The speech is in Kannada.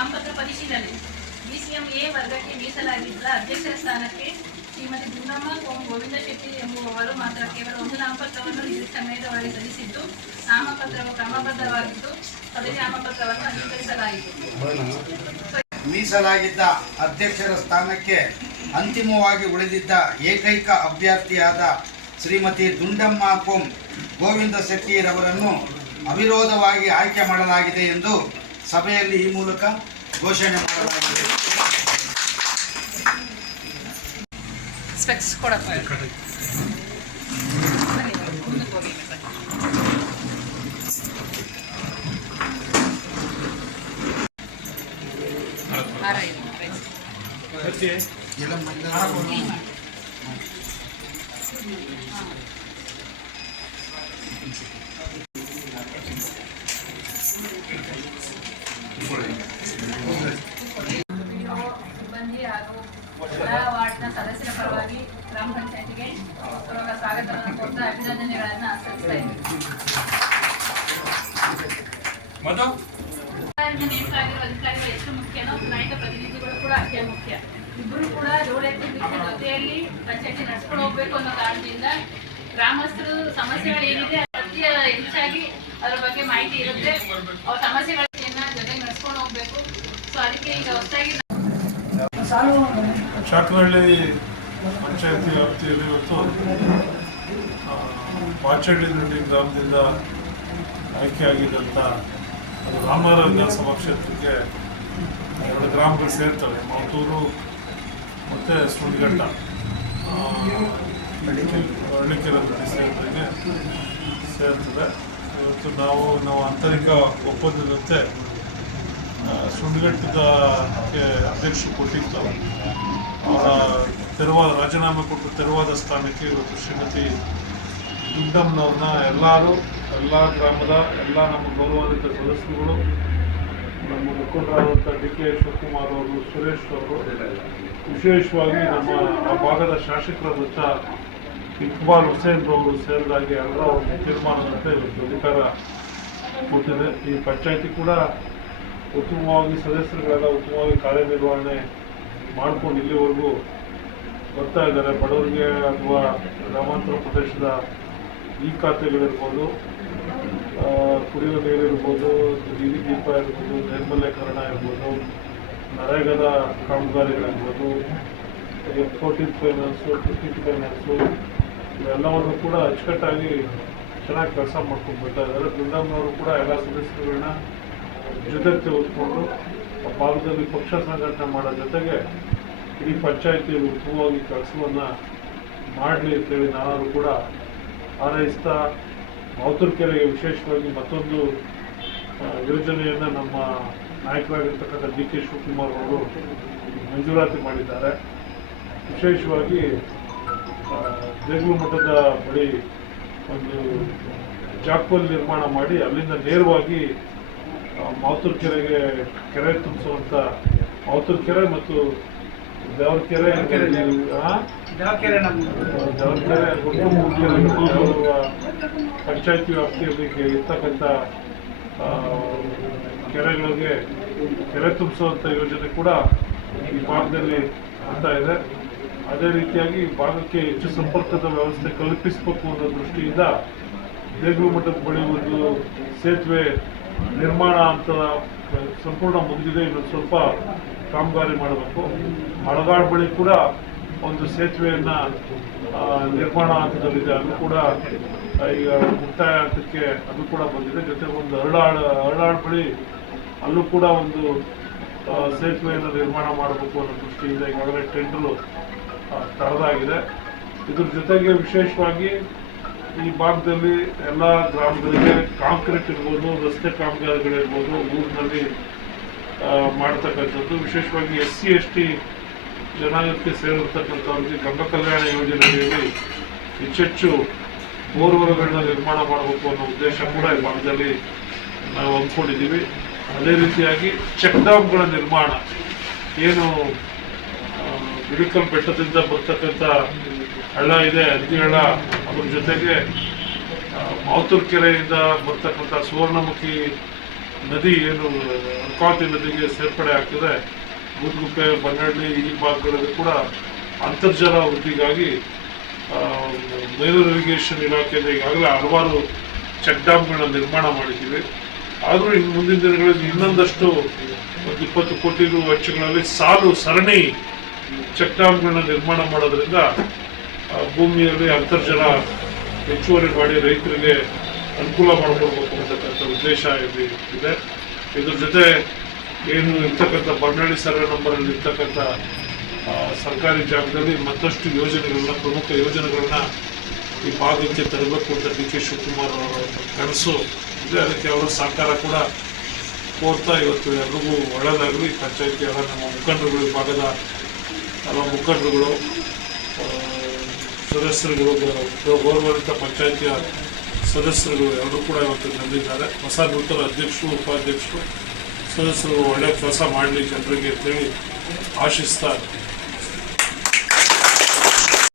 ನಾಮಪತ್ರ ಪರಿಶೀಲನೆ. BCM A ವರ್ಗಕ್ಕೆ ಮೀಸಲಾಗಿದ್ದ ಅಧ್ಯಕ್ಷರ ಸ್ಥಾನಕ್ಕೆ ಶ್ರೀಮತಿ ದುಂಡಮ್ಮ ಗೋವಿಂದ ಶೆಟ್ಟಿ ಎಂಬುವವರು ಮಾತ್ರ ಕೇವಲ ಒಂದು ನಾಮಪತ್ರವನ್ನು ನಿರ್ದಿಷ್ಟ ಸಮಯದ ಒಳಗೆ ಸಲ್ಲಿಸಿದ್ದು ನಾಮಪತ್ರವು ಕ್ರಮಬದ್ಧವಾಗಿದ್ದು ಪದವಿ ನಾಮಪತ್ರವನ್ನು ಅಂಗೀಕರಿಸಲಾಯಿತು. ಮೀಸಲಾಗಿದ್ದ ಅಧ್ಯಕ್ಷರ ಸ್ಥಾನಕ್ಕೆ ಅಂತಿಮವಾಗಿ ಉಳಿದಿದ್ದ ಏಕೈಕ ಅಭ್ಯರ್ಥಿಯಾದ ಶ್ರೀಮತಿ ದುಂಡಮ್ಮ ಗೋವಿಂದ ಶೆಟ್ಟಿರವರನ್ನು ಅವಿರೋಧವಾಗಿ ಆಯ್ಕೆ ಮಾಡಲಾಗಿದೆ ಎಂದು ಸಭೆಯಲ್ಲಿ ಈ ಮೂಲಕ ಘೋಷಣೆ ಮಾಡಲಾಗಿದೆ. ಸಿಬ್ಬಂದಿ ಹಾಗೂ ಎಲ್ಲ ವಾರ್ಡ್ನ ಸದಸ್ಯರ ಪರವಾಗಿ ಗ್ರಾಮ ಪಂಚಾಯತಿಗೆ ಸ್ವಾಗತವನ್ನು ಕೋರ್ತಾ ಅಭಿನಂದನೆಗಳನ್ನು ಸಲ್ಲಿಸ್ತಾ ಇದ್ದೀವಿ. ನೇಮಕಾಗಿರುವ ಅಧಿಕಾರಿಗಳು ಎಷ್ಟು ಮುಖ್ಯನೋ ಚುನಾಯಿತ ಪ್ರತಿನಿಧಿಗಳು ಕೂಡ ಅಷ್ಟೇ ಮುಖ್ಯ. ಇಬ್ಬರು ಕೂಡ ರೋಡೆತ್ತಿ ಜೊತೆಯಲ್ಲಿ ಪಂಚಾಯತಿ ನಡೆಸ್ಕೊಂಡು ಹೋಗ್ಬೇಕು ಅನ್ನೋ ಕಾರಣದಿಂದ ಗ್ರಾಮಸ್ಥರು ಸಮಸ್ಯೆಗಳು ಏನಿದೆ ಅತಿ ಹೆಚ್ಚಾಗಿ ಅದರ ಬಗ್ಗೆ ಮಾಹಿತಿ ಇರುತ್ತೆ. ಅವ್ರ ಸಮಸ್ಯೆಗಳನ್ನ ಜೊತೆಗೆ ನಡೆಸ್ಕೊಂಡು ಹೋಗ್ಬೇಕು. ಸೊ ಅದಕ್ಕೆ ಈಗ ಹೊಸದಾಗಿ ಚಾಕನಹಳ್ಳಿ ಪಂಚಾಯತಿ ವ್ಯಾಪ್ತಿಯಲ್ಲಿ ಇವತ್ತು ಪಾಚಹಳ್ಳಿ ಗ್ರಾಮದಿಂದ ಆಯ್ಕೆಯಾಗಿದ್ದಂಥ ಅದು ರಾಮನಗರ ವಿಧಾನಸಭಾ ಕ್ಷೇತ್ರಕ್ಕೆ 2 ಗ್ರಾಮಗಳು ಸೇರ್ತವೆ. ಮಾತೂರು ಮತ್ತು ಸುಂಡಘಟ್ಟ ಹಳ್ಳಿಕೆರೆಯಲ್ಲಿ ಸೇರ್ತದೆ. ಇವತ್ತು ನಾವು ಆಂತರಿಕ ಒಪ್ಪಂದದಂತೆ ಸುಂಡಘಟ್ಟಕ್ಕೆ ಅಧ್ಯಕ್ಷರು ಕೊಟ್ಟಿತ್ತು. ಅವರ ತೆರವಾದ ರಾಜೀನಾಮೆ ಕೊಟ್ಟು ತೆರವಾದ ಸ್ಥಾನಕ್ಕೆ ಇವತ್ತು ಶ್ರೀಮತಿ ದುಡ್ಡಮ್ಮನವ್ರನ್ನ ಎಲ್ಲ ಗ್ರಾಮದ ಎಲ್ಲ ನಮ್ಮ ಗೌರವಾನ್ವಿತ ಸದಸ್ಯರುಗಳು, ನಮ್ಮ ಮುಖಂಡರಾದಂಥ DK ಶಿವಕುಮಾರ್ ಅವರು, ಸುರೇಶ್ ಅವರು, ವಿಶೇಷವಾಗಿ ನಮ್ಮ ಆ ಭಾಗದ ಶಾಸಕರಾದಂಥ ಇಕ್ಬಾಲ್ ಹುಸೇನ್ ಅವರು ಸೇರಿದಾಗಿ ಎಲ್ಲರ ಒಂದು ತೀರ್ಮಾನದಂತೆ ಇವತ್ತು ಅಧಿಕಾರ ಕೊಟ್ಟಿದೆ. ಈ ಪಂಚಾಯತಿ ಕೂಡ ಉತ್ತಮವಾಗಿ ಸದಸ್ಯರುಗಳೆಲ್ಲ ಉತ್ತಮವಾಗಿ ಕಾರ್ಯನಿರ್ವಹಣೆ ಮಾಡಿಕೊಂಡು ಇಲ್ಲಿವರೆಗೂ ಬರ್ತಾ ಇದ್ದಾರೆ. ಬಡವರಿಗೆ ಅಥವಾ ಗ್ರಾಮಾಂತರ ಪ್ರದೇಶದ ಈ ಖಾತೆಗಳಿರ್ಬೋದು, ಕುಡಿಯುವ ನೀರು ಇರ್ಬೋದು, ಬೀದಿ ದೀಪ ಇರ್ಬೋದು, ನೈರ್ಮಲ್ಯೀಕರಣ ಇರ್ಬೋದು, ನರೇಗಾದ ಕಾಮಗಾರಿಗಳಿರ್ಬೋದು, 14th ಫೈನಾನ್ಸು, 15th ಫೈನಾನ್ಸು ಇವೆಲ್ಲವನ್ನು ಕೂಡ ಅಚ್ಚುಕಟ್ಟಾಗಿ ಚೆನ್ನಾಗಿ ಕೆಲಸ ಮಾಡ್ಕೊಂಡು ಬರ್ತಾ ಇದ್ದಾರೆ. ದುಂಡಮ್ಮನವರು ಕೂಡ ಎಲ್ಲ ಸದಸ್ಯರುಗಳನ್ನ ಜೊತೆಗೆ ತೆಗೆದುಕೊಂಡು ಆ ಭಾಗದಲ್ಲಿ ಪಕ್ಷ ಸಂಘಟನೆ ಮಾಡೋ ಜೊತೆಗೆ ಇಡೀ ಪಂಚಾಯಿತಿಯಲ್ಲಿ ಉತ್ತಮವಾಗಿ ಕೆಲಸವನ್ನು ಮಾಡಲಿ ಅಂತೇಳಿ ನಾನು ಕೂಡ ಹಾರೈಸ್ತಾ, ಮಾತುರ್ಕೆರೆಗೆ ವಿಶೇಷವಾಗಿ ಮತ್ತೊಂದು ಯೋಜನೆಯನ್ನು ನಮ್ಮ ನಾಯಕರಾಗಿರ್ತಕ್ಕಂಥ DK ಶಿವಕುಮಾರ್ ಅವರು ಮಂಜೂರಾತಿ ಮಾಡಿದ್ದಾರೆ. ವಿಶೇಷವಾಗಿ ದೇಗುಲ ಮಠದ ಬಳಿ ಒಂದು ಜಾಕ್ವೆಲ್ ನಿರ್ಮಾಣ ಮಾಡಿ ಅಲ್ಲಿಂದ ನೇರವಾಗಿ ಮಾತುರ್ಕೆರೆಗೆ ಕೆರೆ ತುಂಬಿಸುವಂಥ ಮಾತುರ್ಕೆರೆ ಮತ್ತು ದೇವರಕೆರೆ ಪಂಚಾಯತಿ ವ್ಯಾಪ್ತಿಯಲ್ಲಿ ಇರ್ತಕ್ಕಂಥ ಕೆರೆಗಳಿಗೆ ಕೆರೆ ತುಂಬಿಸುವಂಥ ಯೋಜನೆ ಕೂಡ ಈ ಭಾಗದಲ್ಲಿ ಆಗ್ತಾ ಇದೆ. ಅದೇ ರೀತಿಯಾಗಿ ಭಾಗಕ್ಕೆ ಹೆಚ್ಚು ಸಂಪರ್ಕದ ವ್ಯವಸ್ಥೆ ಕಲ್ಪಿಸಬೇಕು ಅನ್ನೋ ದೃಷ್ಟಿಯಿಂದ ದೇಗುಲ ಮಠದ ಬಳಿ ಒಂದು ಸೇತುವೆ ನಿರ್ಮಾಣ ಅಂತ ಸಂಪೂರ್ಣ ಮುಗಿದಿದೆ. ಇನ್ನೊಂದು ಸ್ವಲ್ಪ ಕಾಮಗಾರಿ ಮಾಡಬೇಕು. ಮಳಗಾಡ್ ಬಳಿ ಕೂಡ ಒಂದು ಸೇತುವೆಯನ್ನು ನಿರ್ಮಾಣ ಹಂತದಲ್ಲಿದೆ. ಅದು ಕೂಡ ಈಗ ಮುಕ್ತಾಯ ಹಂತಕ್ಕೆ ಅದು ಕೂಡ ಬಂದಿದೆ. ಜೊತೆಗೆ ಒಂದು ಹರಳಾಳ್ ಬಳಿ ಅಲ್ಲೂ ಕೂಡ ಒಂದು ಸೇತುವೆಯನ್ನು ನಿರ್ಮಾಣ ಮಾಡಬೇಕು ಅನ್ನೋ ದೃಷ್ಟಿಯಿಂದ ಈಗಾಗಲೇ ಟೆಂಡರು ತರದಾಗಿದೆ. ಇದ್ರ ಜೊತೆಗೆ ವಿಶೇಷವಾಗಿ ಈ ಭಾಗದಲ್ಲಿ ಎಲ್ಲ ಗ್ರಾಮಗಳಿಗೆ ಕಾಂಕ್ರೀಟ್ ಇರ್ಬೋದು, ರಸ್ತೆ ಕಾಮಗಾರಿಗಳಿರ್ಬೋದು, ಊರಿನಲ್ಲಿ ಮಾಡ್ತಕ್ಕಂಥದ್ದು. ವಿಶೇಷವಾಗಿ SC ST ಜನಾಂಗಕ್ಕೆ ಸೇರಿರ್ತಕ್ಕಂಥವ್ರಿಗೆ ಗಂಗಾ ಕಲ್ಯಾಣ ಯೋಜನೆಯಲ್ಲಿ ಹೆಚ್ಚೆಚ್ಚು ಬೋರ್ವೆಲ್ಗಳನ್ನ ನಿರ್ಮಾಣ ಮಾಡಬೇಕು ಅನ್ನೋ ಉದ್ದೇಶ ಕೂಡ ಈ ಭಾಗದಲ್ಲಿ ನಾವು ಅಂದ್ಕೊಂಡಿದ್ದೀವಿ. ಅದೇ ರೀತಿಯಾಗಿ ಚೆಕ್ ಡ್ಯಾಮ್ಗಳ ನಿರ್ಮಾಣ, ಏನು ಬಿಳಿಕಲ್ ಬೆಟ್ಟದಿಂದ ಬರ್ತಕ್ಕಂಥ ಹಳ್ಳ ಇದೆ, ಹಳ್ಳ, ಅದ್ರ ಜೊತೆಗೆ ಮಾತೂರು ಕೆರೆಯಿಂದ ಬರ್ತಕ್ಕಂಥ ಸುವರ್ಣಮುಖಿ ನದಿ ಏನು ಅರ್ಕಾವತಿ ನದಿಗೆ ಸೇರ್ಪಡೆ ಆಗ್ತದೆ, ಬೂದ್ಗುಪ್ಪೆ, ಬನ್ನಹಳ್ಳಿ ಈ ಭಾಗಗಳಲ್ಲಿ ಕೂಡ ಅಂತರ್ಜಲ ವೃದ್ಧಿಗಾಗಿ ಮೈನೂರು ಇರಿಗೇಷನ್ ಇಲಾಖೆಯಿಂದ ಈಗಾಗಲೇ ಹಲವಾರು ಚೆಕ್ ಡ್ಯಾಮ್ಗಳನ್ನ ನಿರ್ಮಾಣ ಮಾಡಿದ್ದೀವಿ. ಆದರೂ ಇನ್ನು ಮುಂದಿನ ದಿನಗಳಲ್ಲಿ ಇನ್ನೊಂದಷ್ಟು 20 ಕೋಟಿ ರು ವೆಚ್ಚಗಳಲ್ಲಿ ಸರಣಿ ಚೆಕ್ ಡ್ಯಾಮ್ಗಳನ್ನ ನಿರ್ಮಾಣ ಮಾಡೋದ್ರಿಂದ ಭೂಮಿಯಲ್ಲಿ ಅಂತರ್ಜಲ ಹೆಚ್ಚುವರಿ ಮಾಡಿ ರೈತರಿಗೆ ಅನುಕೂಲ ಮಾಡಿಕೊಡ್ಬೇಕು ಅಂತಕ್ಕಂಥ ಉದ್ದೇಶ ಇಲ್ಲಿ ಇದೆ. ಇದ್ರ ಜೊತೆ ಏನು ಇರ್ತಕ್ಕಂಥ ಬನ್ನಹಳ್ಳಿ ಸರ್ವೆ ನಂಬರಲ್ಲಿ ಇರ್ತಕ್ಕಂಥ ಸರ್ಕಾರಿ ಜಾಗದಲ್ಲಿ ಮತ್ತಷ್ಟು ಯೋಜನೆಗಳನ್ನ, ಪ್ರಮುಖ ಯೋಜನೆಗಳನ್ನ ಈ ಭಾಗಕ್ಕೆ ತರಬೇಕು ಅಂತ ಡಿ ಕೆ ಶಿವಕುಮಾರ್ ಅವರ ಕನಸು ಇದೆ. ಅದಕ್ಕೆ ಅವರ ಸಹಕಾರ ಕೂಡ ಕೋರ್ತಾ ಇವತ್ತು ಎಲ್ರಿಗೂ ಒಳ್ಳೆಯದಾಗಲಿ. ಪಂಚಾಯತಿ ಎಲ್ಲ ನಮ್ಮ ಮುಖಂಡರುಗಳು, ಈ ಭಾಗದ ಎಲ್ಲ ಮುಖಂಡರುಗಳು, ಸದಸ್ಯರುಗಳು, ಗೌರವಾನ್ವಿತ ಪಂಚಾಯತಿಯ ಸದಸ್ಯರುಗಳು ಎಲ್ಲರೂ ಕೂಡ ಇವತ್ತು ಬಂದಿದ್ದಾರೆ. ಹೊಸ ನೂತನ ಅಧ್ಯಕ್ಷರು, ಉಪಾಧ್ಯಕ್ಷರು, ಸದಸ್ಯರು ಒಳ್ಳೆಯ ಕೆಲಸ ಮಾಡಲಿ ಜನರಿಗೆ ಅಂತೇಳಿ ಆಶಿಸ್ತಾ